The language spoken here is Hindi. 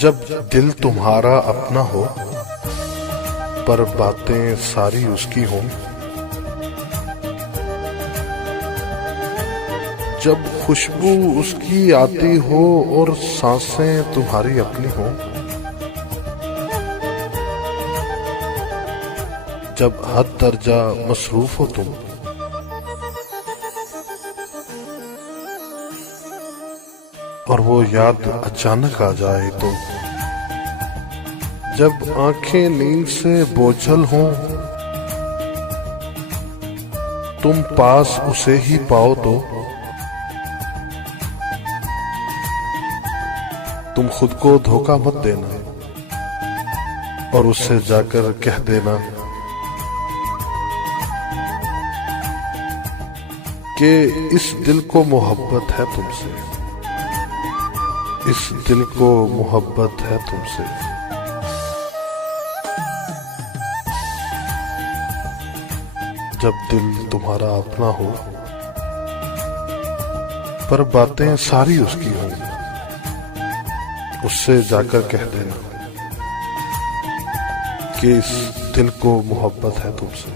जब दिल तुम्हारा अपना हो पर बातें सारी उसकी हों, जब खुशबू उसकी आती हो और सांसें तुम्हारी अपनी हों, जब हद दर्जा मसरूफ हो तुम, और वो याद अचानक आ जाए तो, जब आंखें नींद से बोझल हों, तुम पास उसे ही पाओ तो तुम खुद को धोखा मत देना और उससे जाकर कह देना कि इस दिल को मोहब्बत है तुमसे, इस दिल को मोहब्बत है तुमसे। जब दिल तुम्हारा अपना हो पर बातें सारी उसकी हों, उससे जाकर कह देना कि इस दिल को मोहब्बत है तुमसे।